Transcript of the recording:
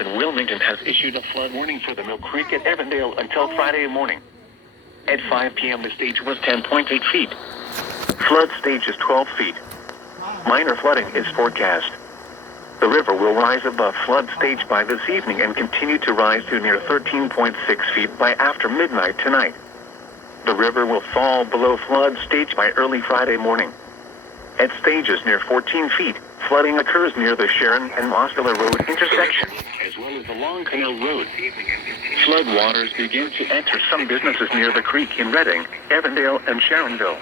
And Wilmington has issued a flood warning for the Mill Creek at Evandale until Friday morning. At 5 p.m. the stage was 10.8 feet. Flood stage is 12 feet. Minor flooding is forecast. The river will rise above flood stage by this evening and continue to rise to near 13.6 feet by after midnight tonight. The river will fall below flood stage by early Friday morning. At stages near 14 feet, flooding occurs near the Sharon and Moscula Road intersection, as well as the Long Canal Road. Flood waters begin to enter some businesses near the creek in Reading, Evandale, and Sharonville.